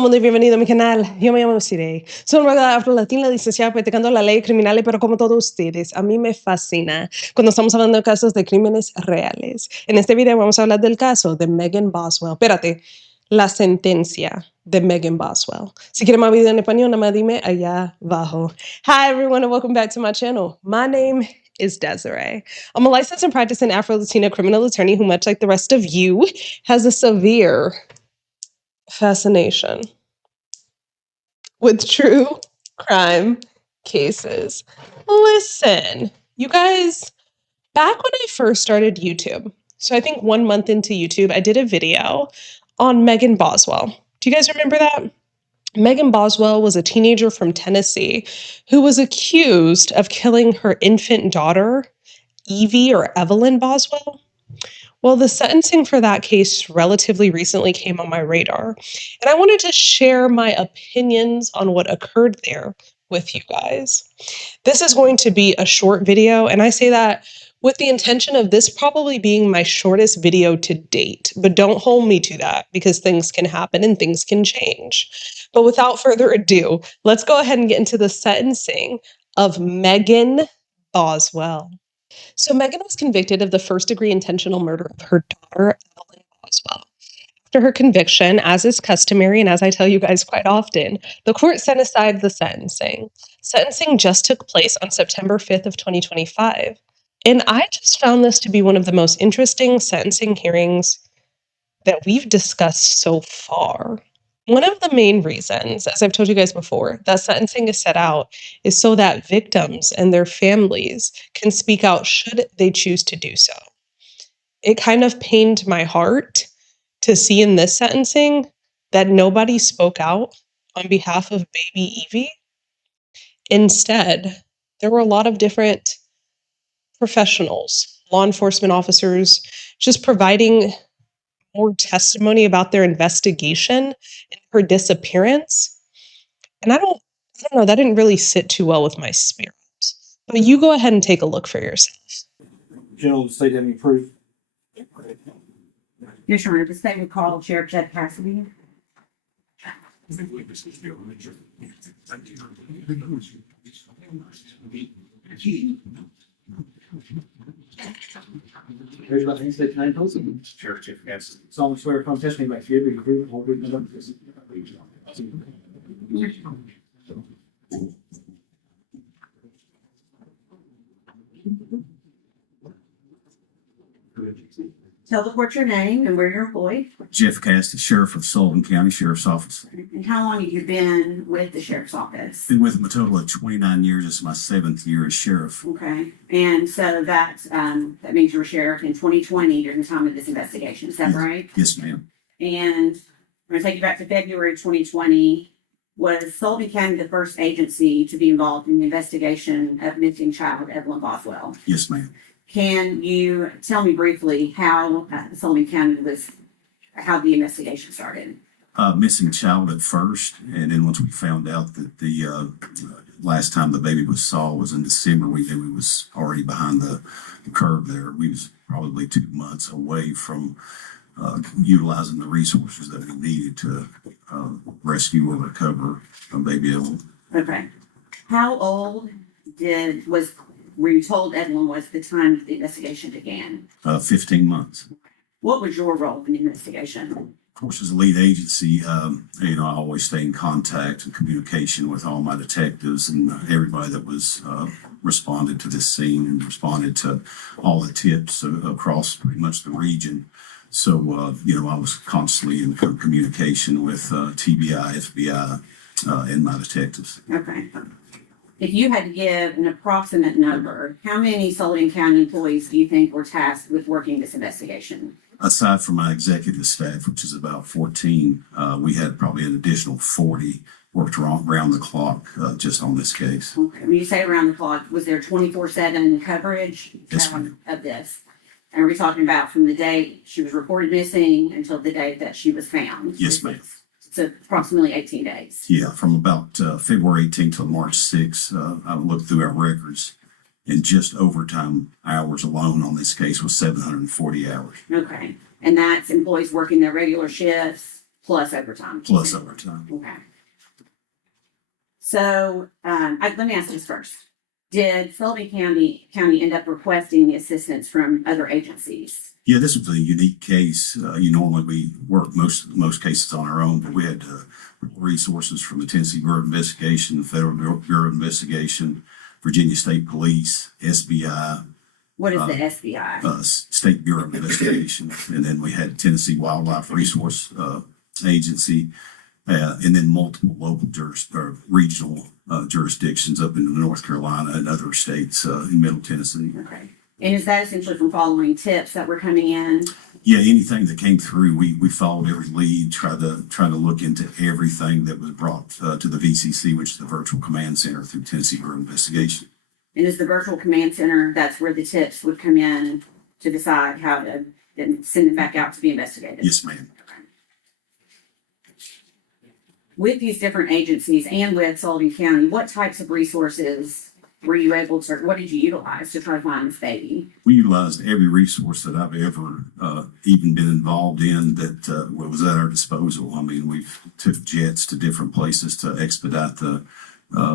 el mundo y bienvenido a mi canal. Yo me llamo Sirey. Soy una abogada afro-latina licenciada practicando la ley criminal, pero como todos ustedes, a mí me fascina cuando estamos hablando de casos de crímenes reales. En este video vamos a hablar del caso de Megan Boswell. Espérate, la sentencia de Megan Boswell. Si quieren más video en español, nada más dime allá abajo. Hi everyone and welcome back to my channel. My name is Desiree. I'm a licensed and practicing Afro-Latina criminal attorney who, much like the rest of you, has a severe fascination with true crime cases. Listen, you guys, back when I first started YouTube, so I think 1 month into YouTube, I did a video on Megan Boswell. Do you guys remember that? Megan Boswell was a teenager from Tennessee who was accused of killing her infant daughter, Evie or Evelyn Boswell. Well, the sentencing for that case relatively recently came on my radar, and I wanted to share my opinions on what occurred there with you guys. This is going to be a short video, and I say that with the intention of this probably being my shortest video to date, but don't hold me to that because things can happen and things can change. But without further ado, let's go ahead and get into the sentencing of Megan Boswell. So Megan was convicted of the first-degree intentional murder of her daughter, Evelyn Boswell. After her conviction, as is customary, and as I tell you guys quite often, the court set aside the sentencing. Sentencing just took place on September 5th of 2025. And I just found this to be one of the most interesting sentencing hearings that we've discussed so far. One of the main reasons, as I've told you guys before, that sentencing is set out is so that victims and their families can speak out should they choose to do so. It kind of pained my heart to see in this sentencing that nobody spoke out on behalf of baby Evie. Instead, there were a lot of different professionals, law enforcement officers, just providing more testimony about their investigation and her disappearance. And I don't know, that didn't really sit too well with my spirit. But you go ahead and take a look for yourself. General, the state have any proof? Yes, Your Honor, the state would call Sheriff Jeff Cassidy. Here's about the state name, please. Sheriff Jeff Cassidy. Solemnly swear upon testimony by fear, be approved, whole written and this. Tell the court your name and where you're employed, Jeff Cassidy, Sheriff of Sullivan County Sheriff's Office. and how long have you been with the sheriff's office? Been with them a total of 29 years. This is my 7th year as sheriff. Okay, and so that means you were sheriff in 2020 during the time of this investigation. Is that right? Yes, ma'am. And I'm going to take you back to February 2020. Was Sullivan County the first agency to be involved in the investigation of missing child Evelyn Boswell? Yes, ma'am. Can you tell me briefly how Sullivan County how the investigation started? Missing child at first, and then once we found out that the last time the baby was saw was in December, we knew he was already behind the curve there. We was probably 2 months away from utilizing the resources that we needed to rescue or recover baby Evelyn. Okay. How old were you told Evelyn was at the time that the investigation began? 15 months. What was your role in the investigation? Of course, as a lead agency, I always stay in contact and communication with all my detectives and everybody that was responded to this scene and responded to all the tips across pretty much the region. So, I was constantly in communication with TBI, FBI, and my detectives. Okay. If you had to give an approximate number, how many Sullivan County employees do you think were tasked with working this investigation? Aside from my executive staff, which is about 14, we had probably an additional 40 worked around the clock just on this case. Okay. When you say around the clock, was there 24/7 coverage Yes, ma'am. of this? And are we talking about from the date she was reported missing until the date that she was found? Yes, ma'am. So approximately 18 days. Yeah, from about February 18th to March 6th, I looked through our records, and just overtime hours alone on this case was 740 hours. Okay. And that's employees working their regular shifts plus overtime. plus overtime. Okay. So, let me ask this first. Did Sullivan County end up requesting the assistance from other agencies? Yeah, this was a unique case. Normally we work most cases on our own, but we had resources from the Tennessee Bureau of Investigation, Federal Bureau of Investigation, Virginia State Police, SBI. What is the SBI? State Bureau of Investigation, and then we had Tennessee Wildlife Resource Agency, and then multiple local regional jurisdictions up in North Carolina and other states in Middle Tennessee. Okay. And is that essentially from following tips that were coming in? Yeah, anything that came through, we followed every lead, tried to look into everything that was brought to the VCC, which is the Virtual Command Center through Tennessee Bureau of Investigation. And is the virtual command center, that's where the tips would come in to decide how to then send it back out to be investigated? Yes, ma'am. With these different agencies and with Sullivan County, what types of resources were you able to, what did you utilize to try to find this baby? We utilized every resource that I've ever even been involved in that was at our disposal. I mean, we've took jets to different places to expedite the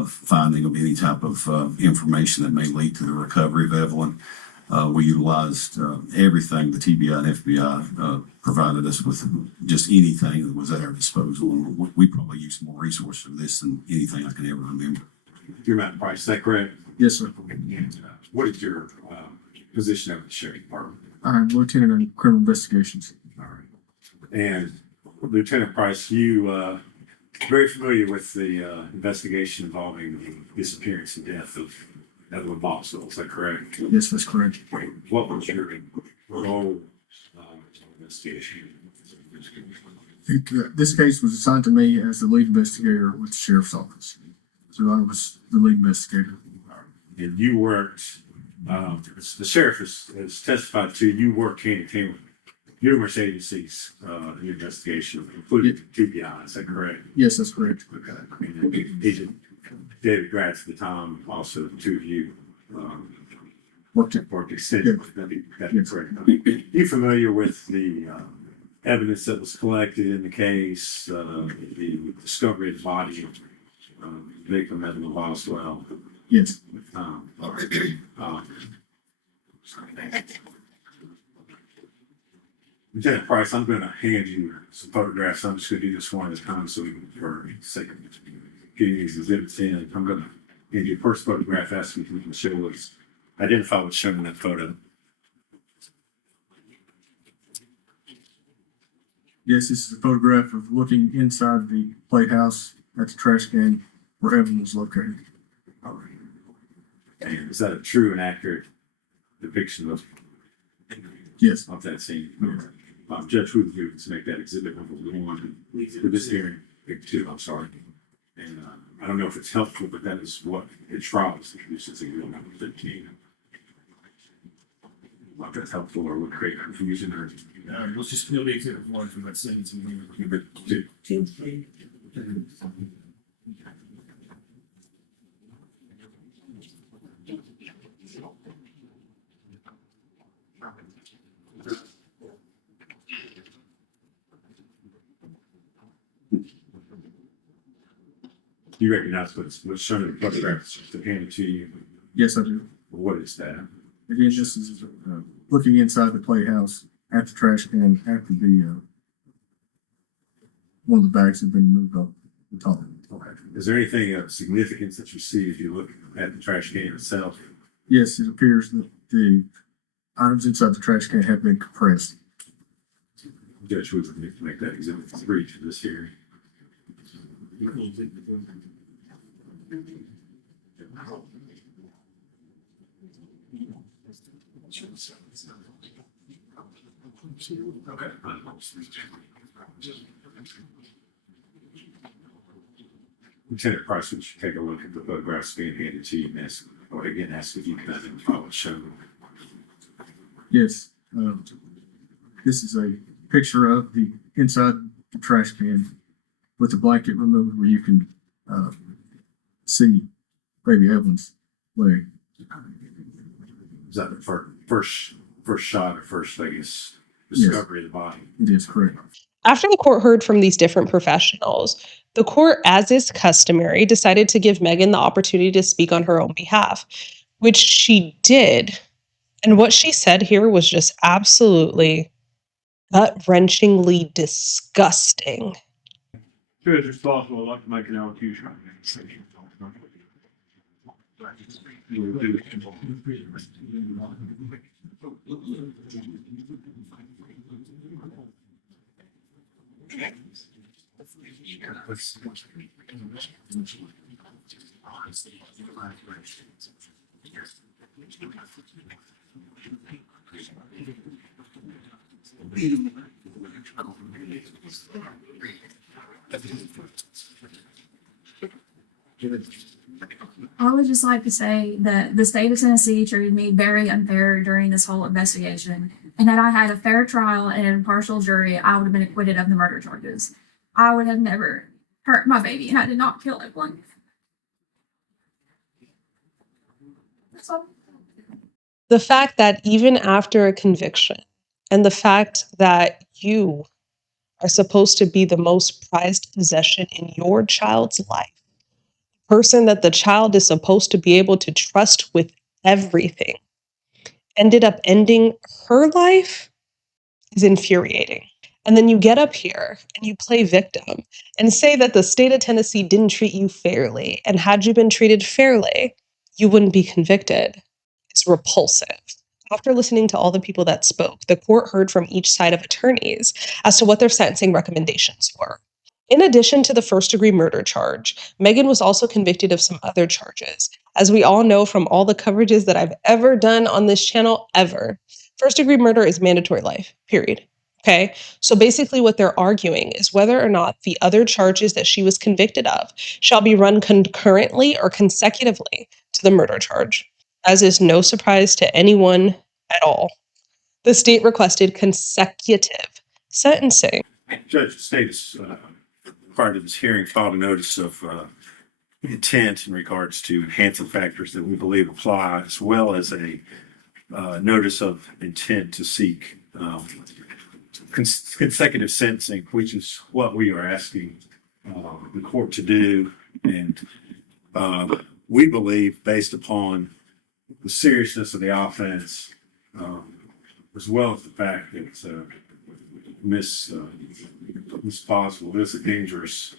finding of any type of information that may lead to the recovery of Evelyn. We utilized everything the TBI and FBI provided us with, just anything that was at our disposal. And we probably used more resources for this than anything I can ever remember. You're Matt Price, is that correct? Yes, sir. And, what is your position at the Sheriff Department? I'm Lieutenant in Criminal Investigations. All right. And Lieutenant Price, you very familiar with the investigation involving the disappearance and death of Evelyn Boswell, is that correct? Yes, that's correct. What was your role in the investigation? This case was assigned to me as the lead investigator with the Sheriff's Office. So I was the lead investigator. And you worked, the sheriff has testified to, you worked hand in hand with numerous agencies in the investigation, including TBI, is that correct? Yes, that's correct. Okay. And Agent David Gratz at the time, also the two of you Worked it. worked extensively. That'd be correct. You familiar with the evidence that was collected in the case, the discovery of the body of victim Megan Boswell? Yes. Lieutenant Price, I'm going to hand you some photographs. I'm just going to do this one at a time so we can, for a second, getting these exhibits in. I'm going to hand you the first photograph, asking if you can show us, identify what's shown in that photo. Yes, this is a photograph of looking inside the playhouse at the trash can where Evan was located. And is that a true and accurate depiction of Yes. that scene? Judge Wood moved to make that exhibit number one for this hearing, two, I'm sorry. And I don't know if it's helpful, but that is what it trial was introduced as exhibit number 15. If that's helpful or would create confusion or. Let's just fill the exhibit one from that sentence in here. Exhibit two. You recognize what's shown in the photographs to hand it to you. Yes, I do. What is that? Again, this is looking inside the playhouse at the trash can after the one of the bags had been moved off the top. Okay. Is there anything of significance that you see if you look at the trash can itself? Yes, it appears that the items inside the trash can have been compressed. Judge would need to make that exhibit 3 to this hearing. Okay. Lieutenant Price, would you take a look at the photographs being handed to you and ask, or again, ask if you can identify what's shown? Yes, this is a picture of the inside the trash can with the blanket removed, where you can see baby Evelyn's leg. Is that the first shot or first, I guess, discovery of the body? It is correct. After the court heard from these different professionals, the court, as is customary, decided to give Megan the opportunity to speak on her own behalf, which she did. And what she said here was just absolutely gut-wrenchingly disgusting. Judge is thoughtful. I'd like to make an allocution. I would just like to say that the state of Tennessee treated me very unfair during this whole investigation. And had I had a fair trial and an impartial jury, I would have been acquitted of the murder charges. I would have never hurt my baby, and I did not kill Evelyn. That's all. The fact that even after a conviction, and the fact that you are supposed to be the most prized possession in your child's life, person that the child is supposed to be able to trust with everything, ended up ending her life is infuriating. And then you get up here and you play victim and say that the state of Tennessee didn't treat you fairly. And had you been treated fairly, you wouldn't be convicted. It's repulsive. After listening to all the people that spoke, the court heard from each side of attorneys as to what their sentencing recommendations were. In addition to the first-degree murder charge, Megan was also convicted of some other charges. As we all know from all the coverages that I've ever done on this channel, ever, first-degree murder is mandatory life, period. Okay? So basically what they're arguing is whether or not the other charges that she was convicted of shall be run concurrently or consecutively to the murder charge, as is no surprise to anyone at all. The state requested consecutive sentencing. Judge, the state is, prior to this hearing, filed a notice of intent in regards to enhancing factors that we believe apply, as well as a notice of intent to seek consecutive sentencing, which is what we are asking the court to do. And we believe, based upon the seriousness of the offense, as well as the fact that Miss Boswell is a dangerous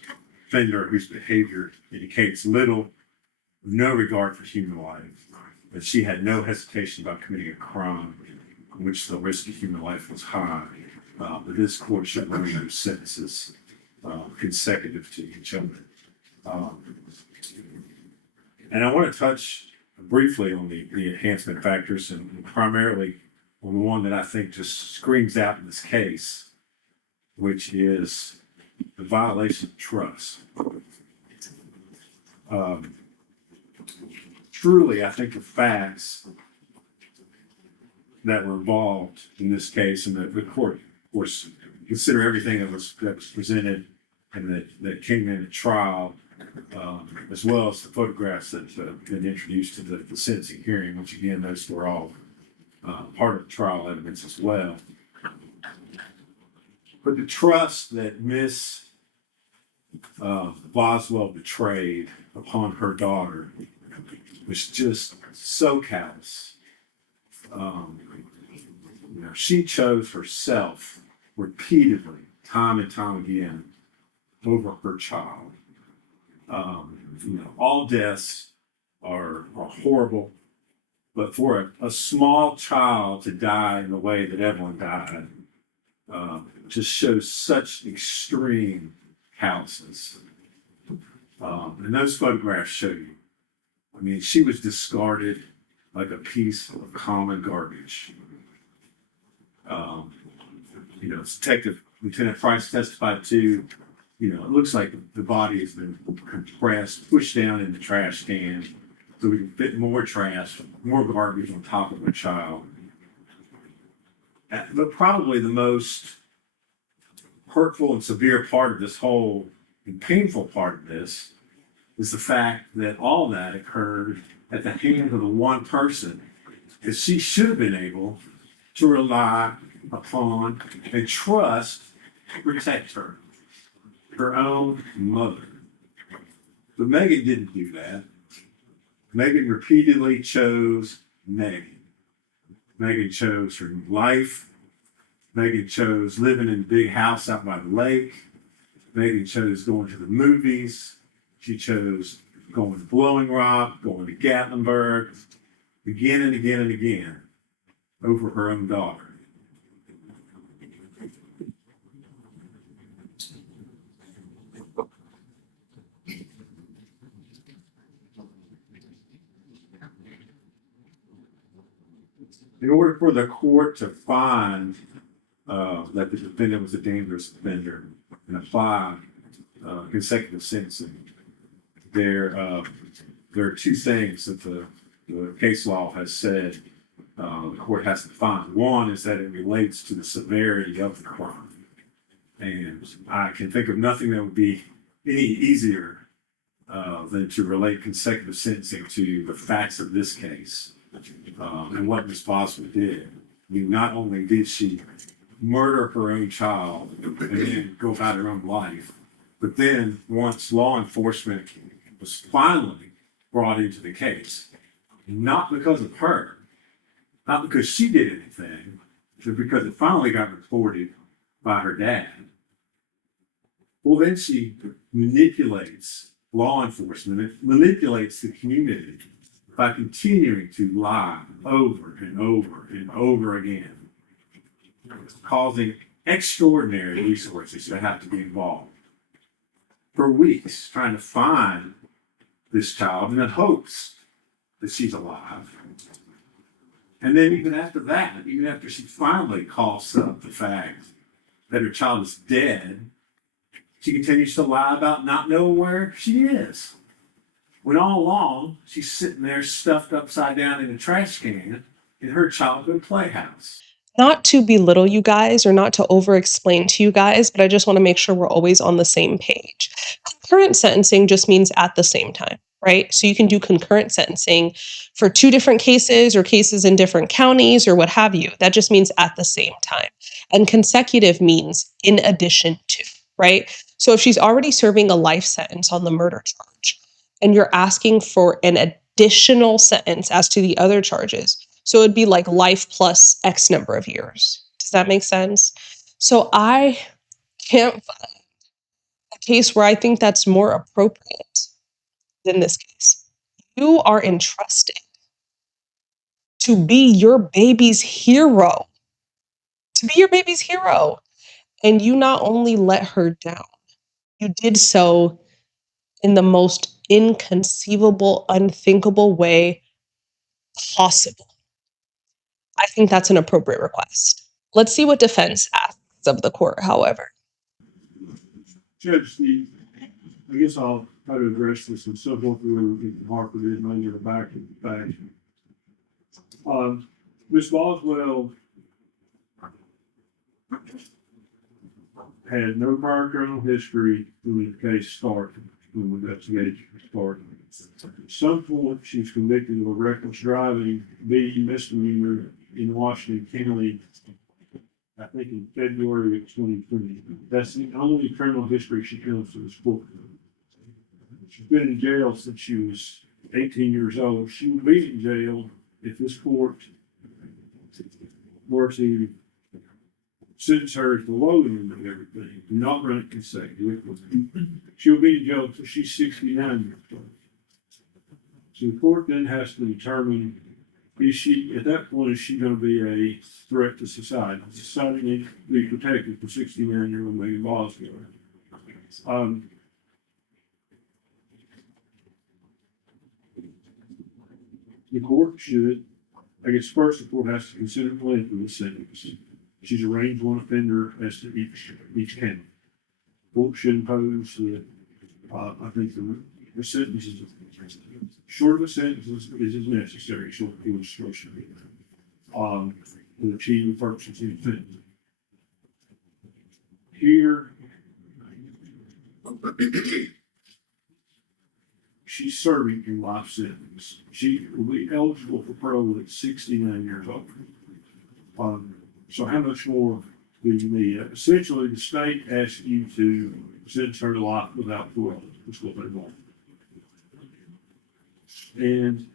offender whose behavior indicates little, no regard for human life, that she had no hesitation about committing a crime in which the risk of human life was high. But this court should run those sentences consecutive to each other. And I want to touch briefly on the enhancement factors, and primarily on the one that I think just screams out in this case, which is the violation of trust. Truly, I think the facts that were involved in this case, and the court, of course, consider everything that was presented and that came in at trial, as well as the photographs that been introduced to the sentencing hearing, which again, those were all part of the trial evidence as well. But the trust that Miss Boswell betrayed upon her daughter was just so callous. She chose herself repeatedly, time and time again, over her child. All deaths are horrible, but for a small child to die in the way that Evelyn died just shows such extreme callousness. And those photographs show you. I mean, she was discarded like a piece of common garbage. Detective Lieutenant Price testified to, it looks like the body has been compressed, pushed down in the trash can so we can fit more trash, more garbage on top of a child. But probably the most hurtful and severe part of this whole and painful part of this is the fact that all that occurred at the hands of the one person that she should have been able to rely upon and trust protect her own mother. But Megan didn't do that. Megan repeatedly chose Megan. Megan chose her life. Megan chose living in a big house out by the lake. Megan chose going to the movies. She chose going to Blowing Rock, going to Gatlinburg, again and again and again, over her own daughter. In order for the court to find that the defendant was a dangerous offender and apply consecutive sentencing, there are two things that the case law has said the court has to find. One is that it relates to the severity of the crime. And I can think of nothing that would be any easier than to relate consecutive sentencing to the facts of this case and what Ms. Boswell did. I mean, not only did she murder her own child and then go about her own life, but then once law enforcement was finally brought into the case, not because of her, not because she did anything, but because it finally got reported by her dad. Well, then she manipulates law enforcement, it manipulates the community by continuing to lie over and over and over again, causing extraordinary resources to have to be involved for weeks trying to find this child in the hopes that she's alive. And then even after that, even after she finally coughs up the fact that her child is dead, she continues to lie about not knowing where she is. When all along, she's sitting there stuffed upside down in a trash can in her childhood playhouse. Not to belittle you guys or not to over explain to you guys, but I just want to make sure we're always on the same page. Concurrent sentencing just means at the same time, right? So you can do concurrent sentencing for two different cases or cases in different counties or what have you. That just means at the same time. And consecutive means in addition to, right? So if she's already serving a life sentence on the murder charge and you're asking for an additional sentence as to the other charges, so it'd be like life plus X number of years. Does that make sense? So I can't find a case where I think that's more appropriate than this case. You are entrusted to be your baby's hero, And you not only let her down, you did so in the most inconceivable, unthinkable way possible. I think that's an appropriate request. Let's see what defense asks of the court, however. Judge Steve, I guess I'll try to address this in simple through Harper did money in the back of the fashion. Ms. Boswell had no prior criminal history when the case started, when the investigation started. At some point, she was convicted of a reckless driving, B misdemeanor in Washington County, I think in February of 2020. That's the only criminal history she comes to this court. She's been in jail since she was 18 years old. She would be in jail if this court were to sentence her to low end of everything, not run it consecutive. She'll be in jail until she's 69 years old. So the court then has to determine, is she, at that point, is she going to be a threat to society? Society needs to be protected for 69-year-old Megan Boswell. The court should, I guess first the court has to consider the length of the sentence. She's a range one offender as to each county. The court should impose I think the sentence is short of a sentence is as necessary, short of a discretion. To achieve the purposes of the sentence. Here, she's serving a life sentence. She will be eligible for parole at 69 years old. So how much more Essentially, the state asks you to sentence her to life without parole. That's what they want. And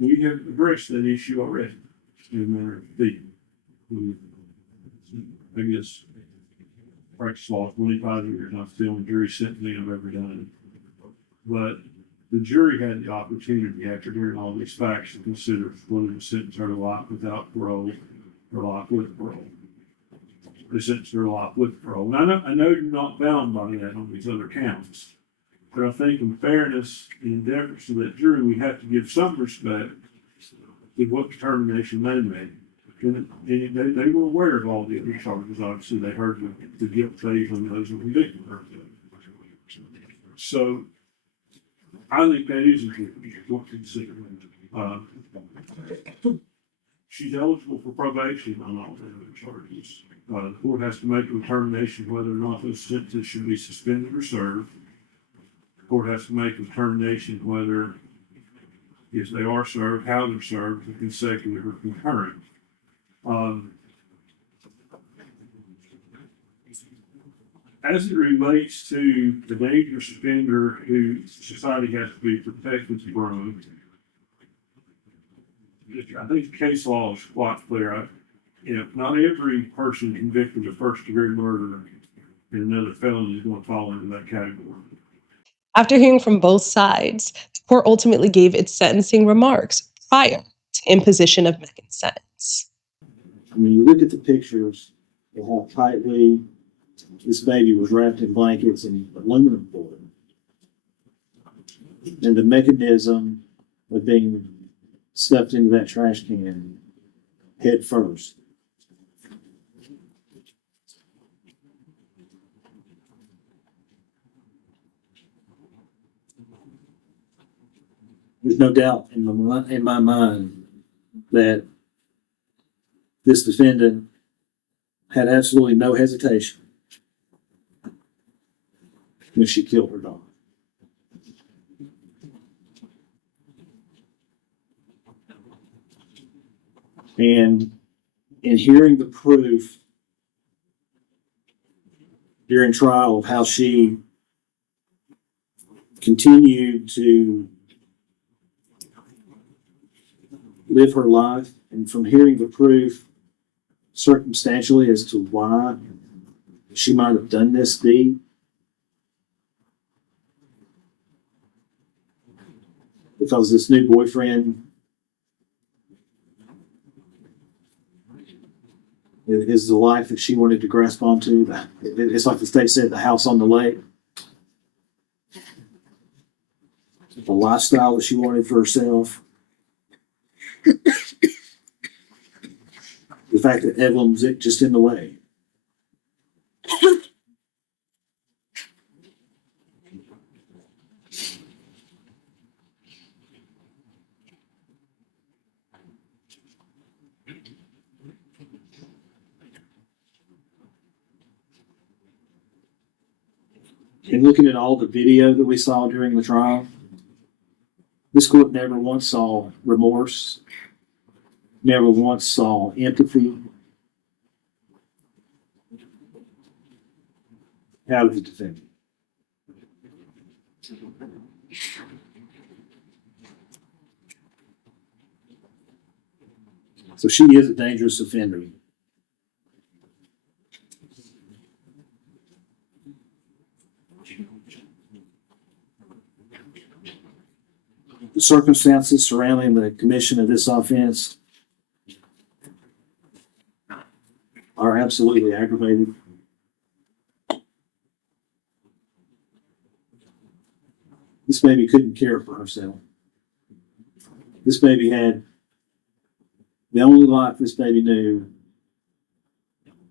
we have addressed that issue already in I guess, practice law 25 years, and I've been jury sentencing I've ever done. But the jury had the opportunity after hearing all these facts to consider whether to sentence her to life without parole or life with parole. They sentenced her to life with parole. And I know you're not bound by that on these other counts. But I think in fairness and in deference to that jury, we have to give some respect to what determination they made. And they were aware of all the other charges. Obviously, they heard the guilt phase on those who convicted her. So I think that is important to consider. She's eligible for probation on all the other charges. The court has to make a determination whether or not those sentences should be suspended or served. The court has to make a determination whether, if they are served, how they're served, consecutive or concurrent. As it relates to the dangerous offender who society has to be protected from, I think the case law is quite clear. Not every person convicted of first-degree murder and another felony is going to fall into that category. After hearing from both sides, the court ultimately gave its sentencing remarks prior to imposition of Megan's sentence. I mean, you look at the pictures of how tightly this baby was wrapped in blankets and aluminum foil, and the mechanism of being stuffed into that trash can head first. There's no doubt in my mind that this defendant had absolutely no hesitation when she killed her daughter. And in hearing the proof during trial of how she continued to live her life, and from hearing the proof circumstantially as to why she might have done this deed, because this new boyfriend is the life that she wanted to grasp onto. It's like the state said, the house on the lake. The lifestyle that she wanted for herself. The fact that Evelyn was just in the way. And looking at all the video that we saw during the trial, this court never once saw remorse, never once saw empathy out of the defendant. So she is a dangerous offender. The circumstances surrounding the commission of this offense are absolutely aggravated. This baby couldn't care for herself. This baby had the only life this baby knew.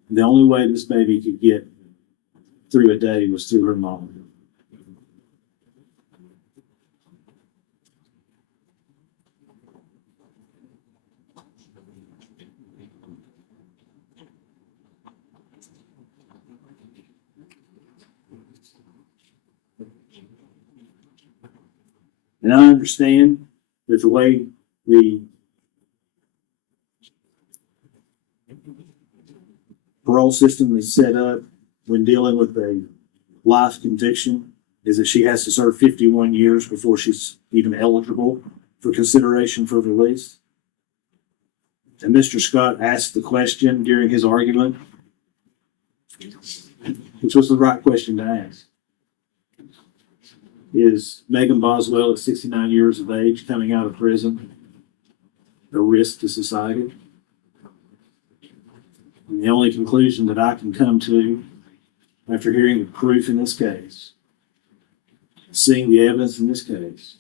The only way this baby could get through a day was through her mom. And I understand that the way we parole system is set up when dealing with a life conviction is that she has to serve 51 years before she's even eligible for consideration for release. And Mr. Scott asked the question during his argument, which was the right question to ask. Is Megan Boswell at 69 years of age coming out of prison a risk to society? And the only conclusion that I can come to after hearing the proof in this case, seeing the evidence in this case,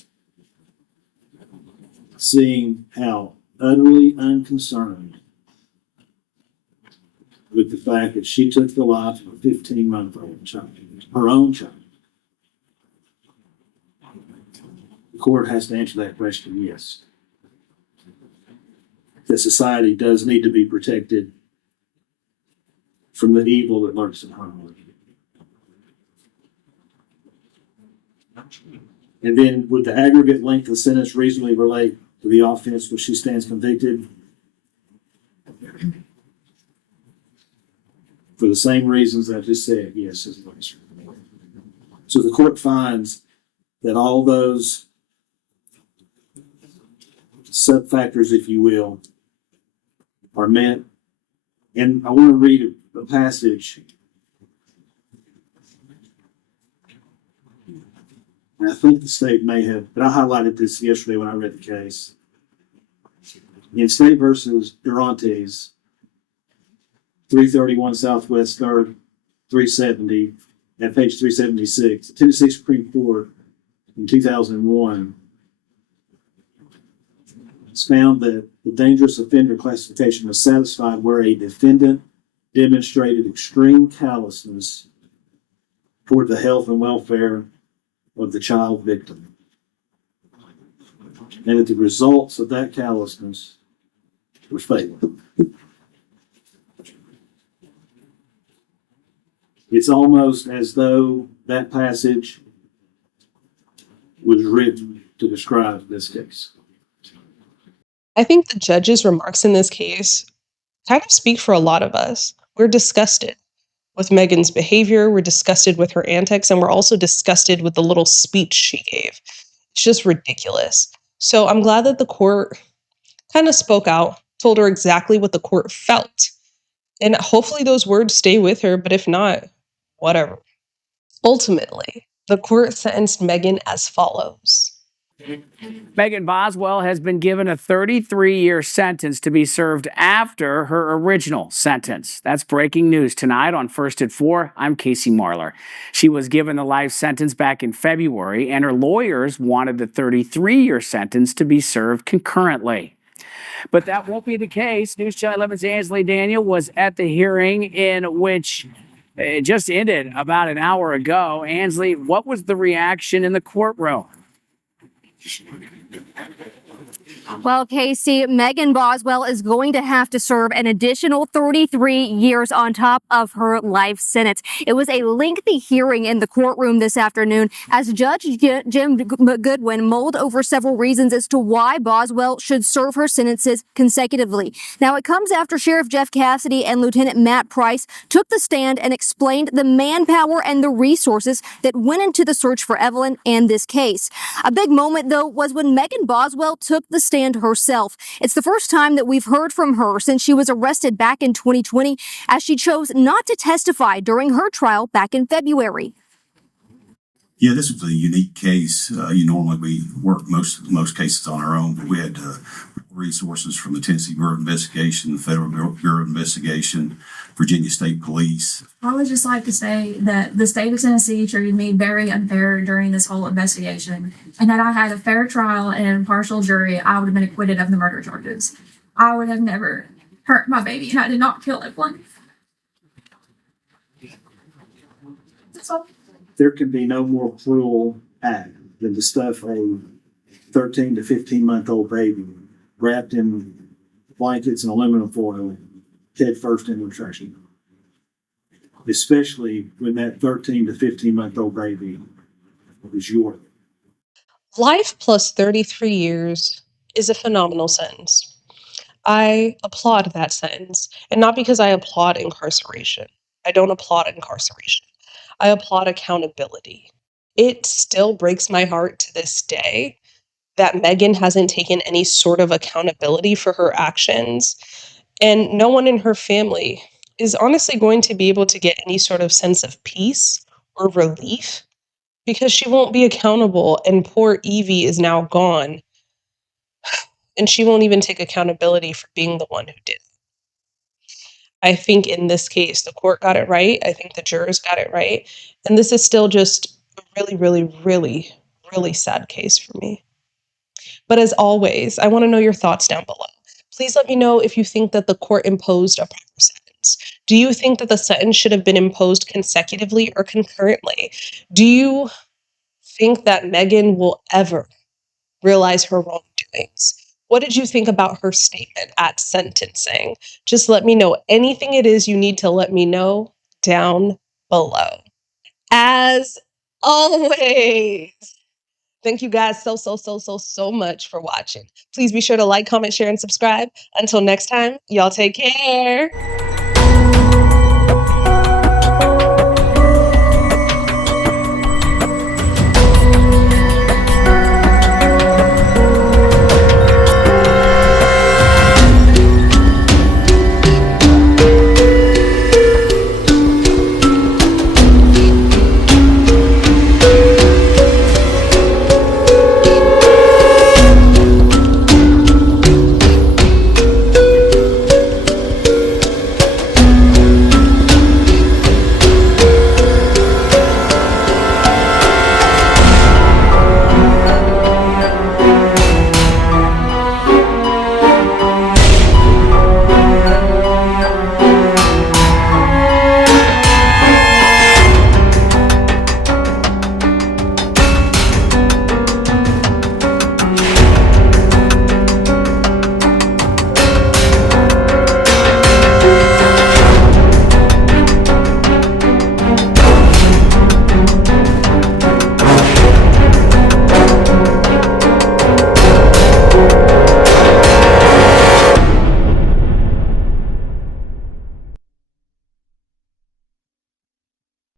seeing how utterly unconcerned with the fact that she took the life of a 15-month-old child, her own child. The court has to answer that question, yes. That society does need to be protected from the evil that lurks at home. And then would the aggregate length of the sentence reasonably relate to the offense which she stands convicted? For the same reasons that I just said, yes, is the answer. So the court finds that all those sub-factors, if you will, are met. And I want to read a passage. And I think the state may have, but I highlighted this yesterday when I read the case. In State versus Durantes, 331 Southwest 3rd, 370, at page 376, the Tennessee Supreme Court in 2001 found that the dangerous offender classification was satisfied where a defendant demonstrated extreme callousness toward the health and welfare of the child victim, and that the results of that callousness were fatal. It's almost as though that passage was written to describe this case. I think the judge's remarks in this case kind of speak for a lot of us. We're disgusted with Megan's behavior, we're disgusted with her antics, and we're also disgusted with the little speech she gave. It's just ridiculous. So I'm glad that the court kind of spoke out, told her exactly what the court felt. And hopefully those words stay with her, but if not, whatever. Ultimately, the court sentenced Megan as follows. Megan Boswell has been given a 33-year sentence to be served after her original sentence. That's breaking news tonight on First at 4. I'm Casey Marlar. She was given the life sentence back in February, and her lawyers wanted the 33-year sentence to be served concurrently. But that won't be the case. News Channel 11's Ansley Daniel was at the hearing in which it just ended about an hour ago. Ansley, what was the reaction in the courtroom? Well, Casey, Megan Boswell is going to have to serve an additional 33 years on top of her life sentence. It was a lengthy hearing in the courtroom this afternoon as Judge Jim Goodwin mulled over several reasons as to why Boswell should serve her sentences consecutively. Now, it comes after Sheriff Jeff Cassidy and Lieutenant Matt Price took the stand and explained the manpower and the resources that went into the search for Evelyn and this case. A big moment, though, was when Megan Boswell took the stand herself. It's the first time that we've heard from her since she was arrested back in 2020, as she chose not to testify during her trial back in February. Yeah, this was a unique case. Normally we work most cases on our own, but we had resources from the Tennessee Bureau of Investigation, the Federal Bureau of Investigation, Virginia State Police. I would just like to say that the state of Tennessee treated me very unfair during this whole investigation, and had I had a fair trial and an impartial jury, I would have been acquitted of the murder charges. I would have never hurt my baby, and I did not kill Evelyn. That's all. There can be no more cruel act than to stuff a 13 to 15-month-old baby wrapped in blankets and aluminum foil head first into a trash can. Especially when that 13 to 15-month-old baby is yours. Life plus 33 years is a phenomenal sentence. I applaud that sentence. And not because I applaud incarceration. I don't applaud incarceration. I applaud accountability. It still breaks my heart to this day that Megan hasn't taken any sort of accountability for her actions. And no one in her family is honestly going to be able to get any sort of sense of peace or relief because she won't be accountable. And poor Evie is now gone. And she won't even take accountability for being the one who did it. I think in this case, the court got it right. I think the jurors got it right. And this is still just a really, really, really, really sad case for me. But as always, I want to know your thoughts down below. Please let me know if you think that the court imposed a proper sentence. Do you think that the sentence should have been imposed consecutively or concurrently? Do you think that Megan will ever realize her wrongdoings? What did you think about her statement at sentencing? Just let me know anything it is you need to let me know down below. As always, thank you guys so much for watching. Please be sure to like, comment, share, and subscribe. Until next time, y'all take care.